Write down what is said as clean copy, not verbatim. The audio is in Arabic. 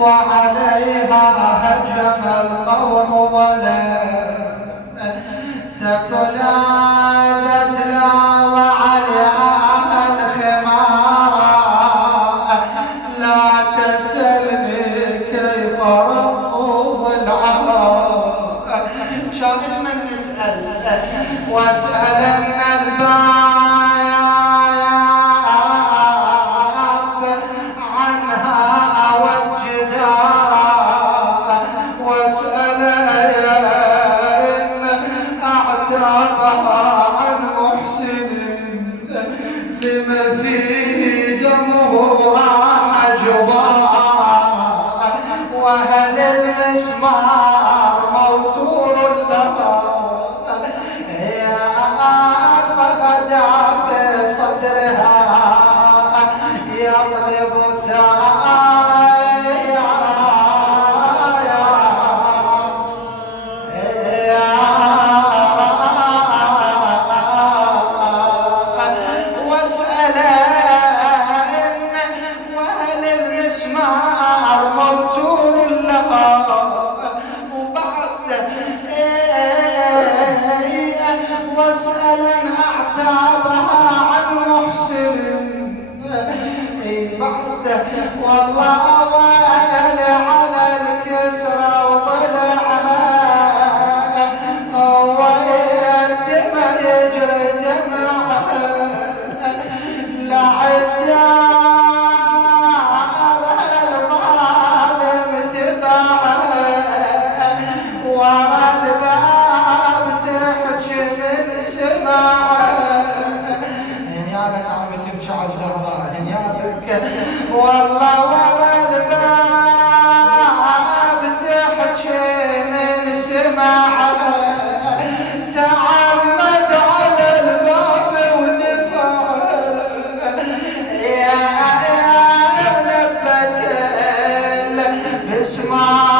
وعليها هجم القوم ولم تكن عادت لا وعليها الخمار. لا تسألني كيف رفض العار. شاهد من نسأل واسألنا الباب عنها والجدار. واسأل إن أعتابها عن محسن لما فيه دمه راح جبار. وهل المسمار موتور لها فغدا في صدرها يطلب ثايا. واسأل وهل المسمار موتور لها وبعد واسأل أعتابها عن محسن بعد. والله ويل على الكسرى وضلعها والدمع يجري دمعها لعدارها الظالم تبعها ورا الباب تحكي من سماعها. هنيالك عم تمشي على الزهراء هنيالك والله ورا الباب تحكي من سماعها. تعمد على الباب ودفعها يا لبت المسمار